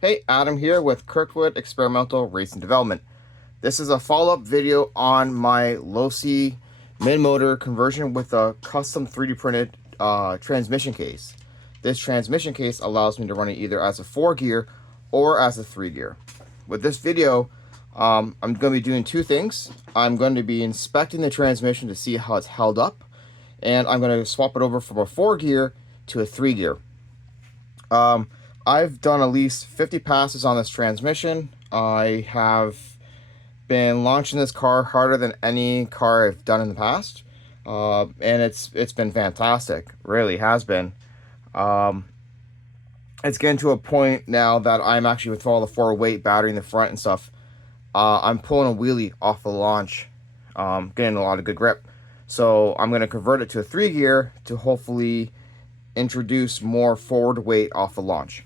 Hey, Adam here with Kirkwood Experimental Racing Development. This is a follow-up video on my losi mid-motor conversion with a custom 3D printed transmission case. This transmission case allows me to run it either as a 4-gear or as a 3-gear. With this video, I'm going to be doing two things. I'm going to be inspecting the transmission to see how it's held up, and I'm going to swap it over from a 4-gear to a 3-gear. I've done at least 50 passes on this transmission. I have been launching this car harder than any car I've done in the past, and it's been fantastic. Really has been. It's getting to a point now that I'm actually, with all the 4-weight battery in the front and stuff, I'm pulling a wheelie off the launch, getting a lot of good grip. So I'm going to convert it to a 3-gear to hopefully introduce more forward weight off the launch.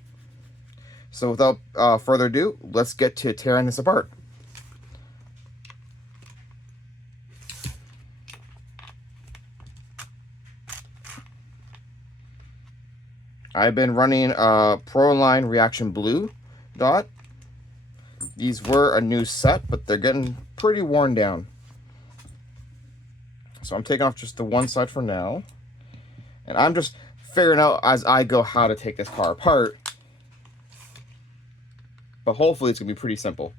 So without further ado, let's get to tearing this apart. I've been running a proline reaction blue dot. These were a new set, but they're getting pretty worn down. So I'm taking off just the one side for now. And I'm just figuring out as I go how to take this car apart. But hopefully it's going to be pretty simple.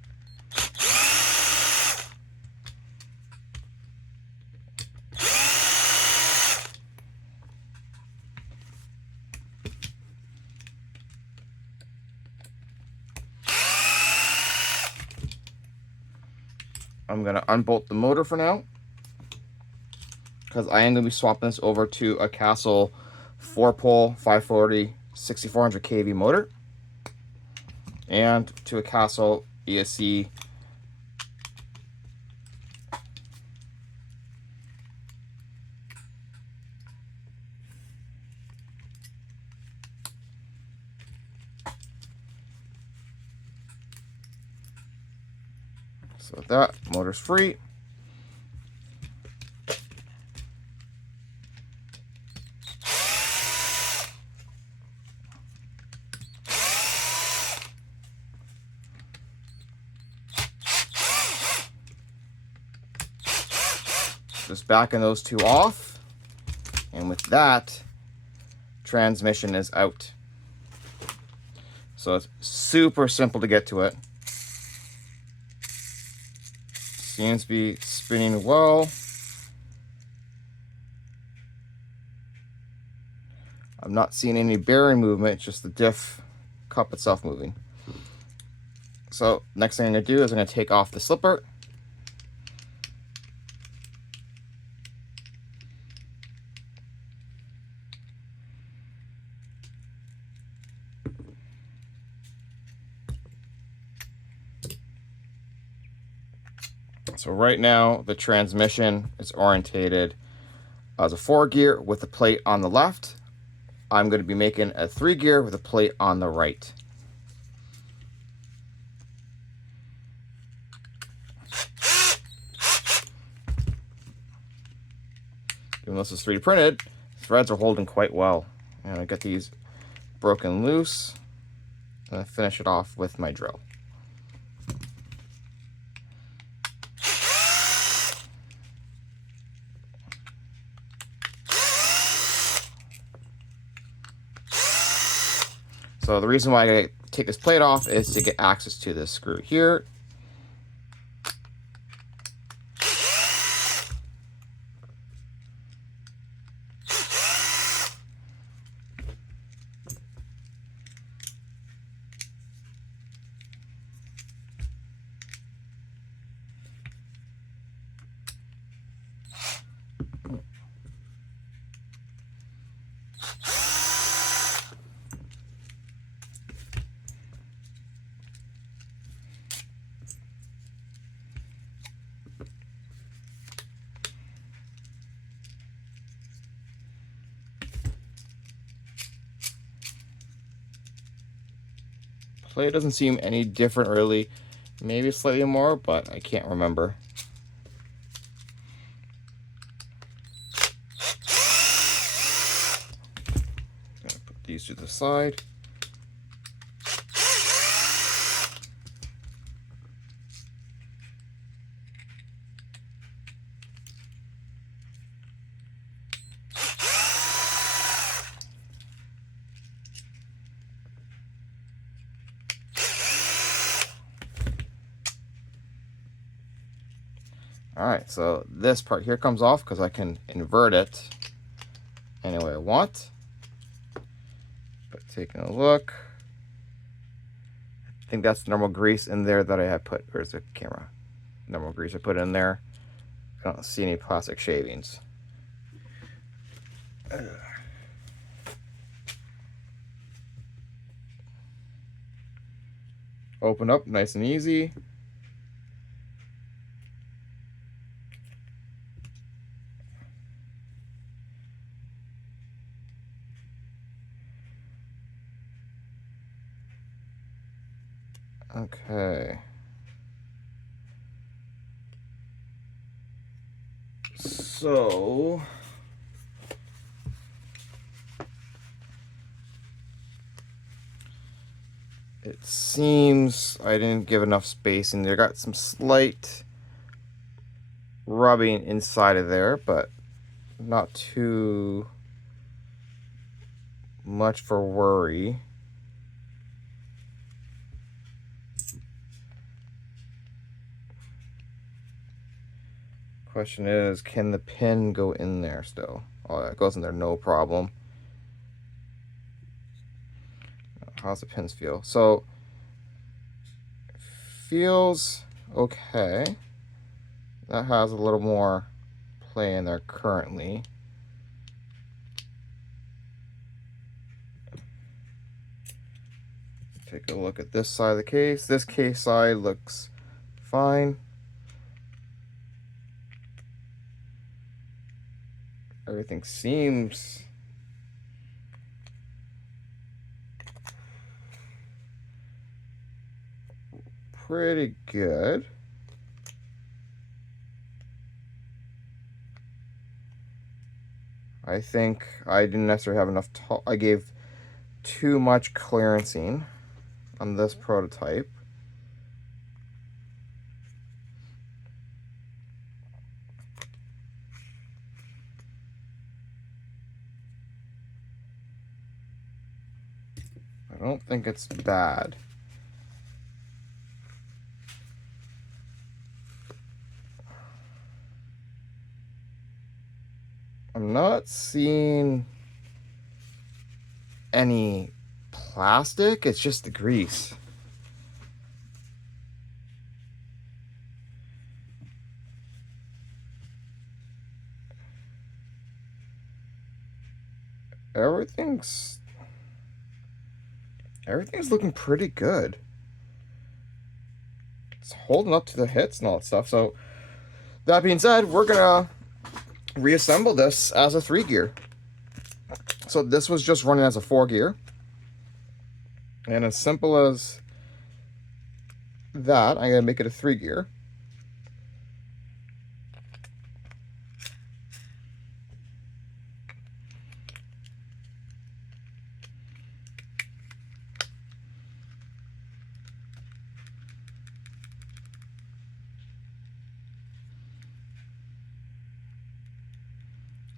I'm going to unbolt the motor for now, because I am going to be swapping this over to a Castle 4-pole 540 6400 kV motor, and to a Castle ESC so that motor's free. Just backing those two off, and with that, transmission is out. So it's super simple to get to it. Seems to be spinning well. I'm not seeing any bearing movement, it's just the diff cup itself moving. So next thing I'm going to do is I'm going to take off the slipper. So right now the transmission is orientated as a 4-gear with a plate on the left. I'm going to be making a 3-gear with a plate on the right. Even though this is 3D printed, threads are holding quite well. And I get these broken loose, and I finish it off with my drill. So the reason why I take this plate off is to get access to this screw here. Plate doesn't seem any different really. Maybe slightly more, but I can't remember. Gonna put these to the side. All right, so this part here comes off because I can invert it any way I want. But taking a look, I think that's normal grease in there that I had put. Where's the camera? Normal grease I put in there. I don't see any plastic shavings. Open up nice and easy. Okay. So it seems I didn't give enough space in there. Got some slight rubbing inside of there, but not too much for worry. Question is, can the pin go in there still? Oh, it goes in there, no problem. How's the pins feel? So, feels okay. That has a little more play in there currently. Take a look at this side of the case. This case side looks fine. Everything seems pretty good. I think I didn't necessarily have enough. I gave too much clearancing on this prototype. I don't think it's bad. I'm not seeing any plastic, it's just the grease. Everything's looking pretty good. It's holding up to the hits and all that stuff. So that being said, we're gonna reassemble this as a 3-gear. So this was just running as a 4-gear. And as simple as that, I'm gonna make it a 3-gear.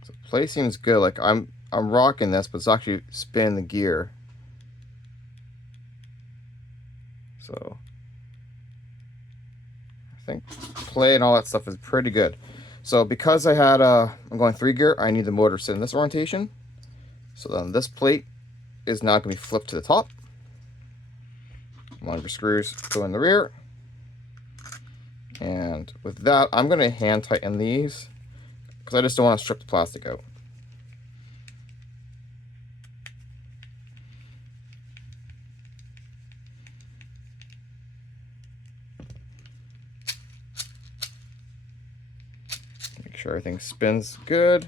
So play seems good. Like I'm rocking this, but it's actually spinning the gear. So I think play and all that stuff is pretty good. So because I had I'm going 3-gear, I need the motor to sit in this orientation. So then this plate is now going to be flipped to the top. Longer screws go in the rear. And with that, I'm going to hand tighten these because I just don't want to strip the plastic out. Make sure everything spins good.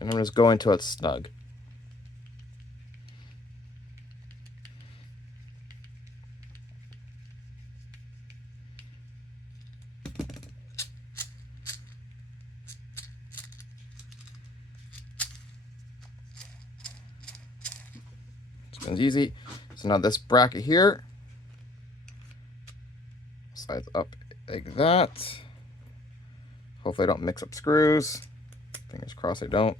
And I'm just going until it's snug. Spins easy. So now this bracket here slides up like that. Hopefully I don't mix up screws. Fingers crossed I don't.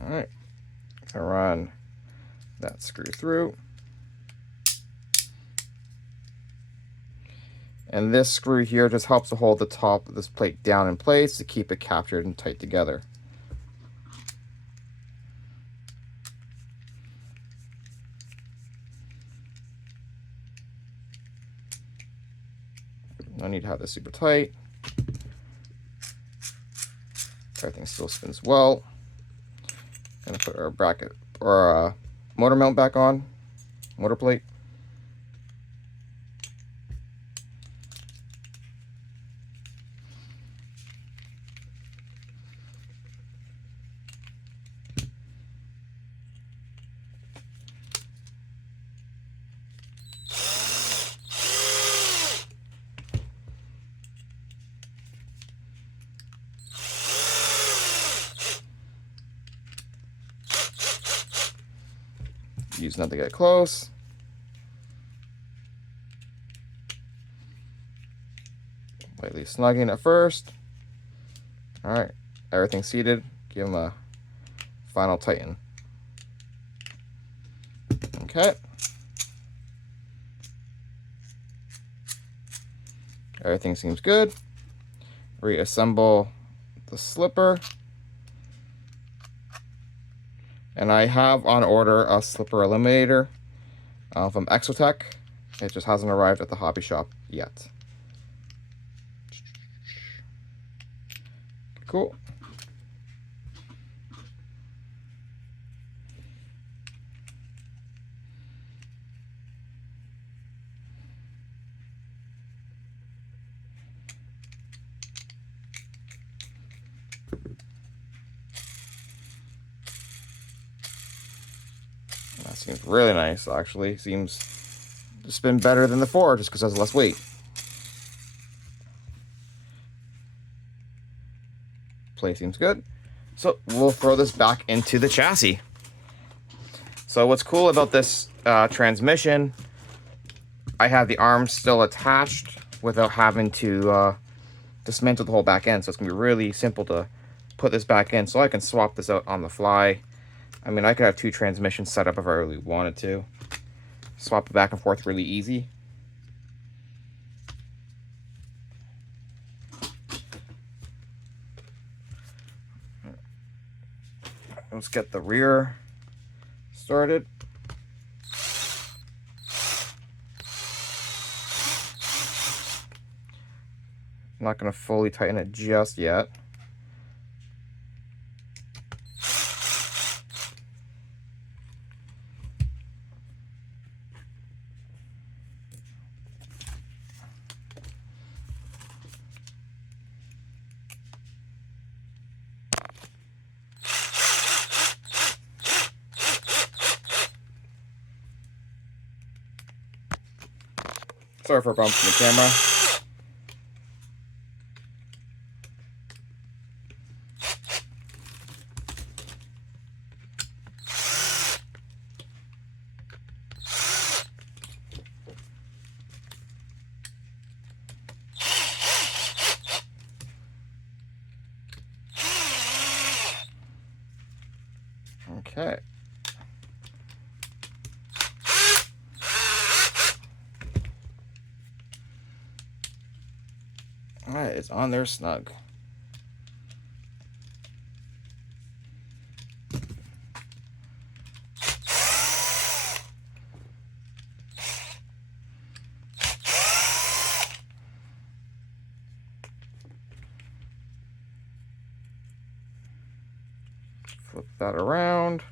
All right, I run that screw through. And this screw here just helps to hold the top of this plate down in place to keep it captured and tight together. No need to have this super tight. Everything still spins well. Gonna put our bracket or motor mount back on, motor plate. Use not to get close. Lightly snugging at first. All right, everything's seated. Give them a final tighten. Okay. Everything seems good. Reassemble the slipper. And I have on order a slipper eliminator from Exotech. It just hasn't arrived at the hobby shop yet. Cool. That seems really nice, actually. Seems to spin better than the 4 just because it has less weight. Play seems good. So we'll throw this back into the chassis. So what's cool about this transmission, I have the arms still attached without having to dismantle the whole back end. So it's going to be really simple to put this back in. So I can swap this out on the fly. I mean, I could have 2 transmissions set up if I really wanted to. Swap it back and forth really easy. Let's get the rear started. I'm not going to fully tighten it just yet. Sorry for bumping the camera. Okay. All right, it's on there snug. Flip that around.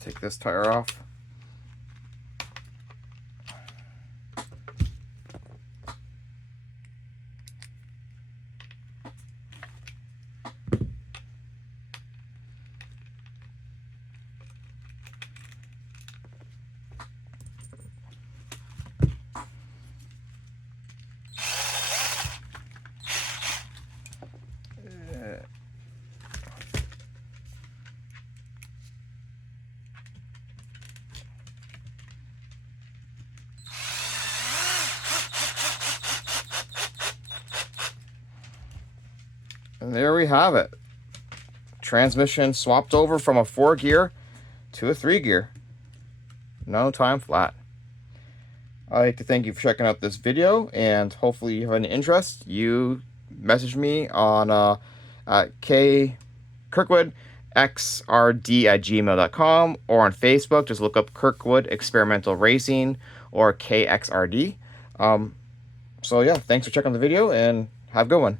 Take this tire off. And there we have it. Transmission swapped over from a 4-gear to a 3-gear. No time flat. I'd like to thank you for checking out this video, and hopefully you have an interest. You message me on kirkwoodxrd@gmail.com, or on Facebook, just look up Kirkwood Experimental Racing or KXRD. So yeah, thanks for checking out the video, and have a good one.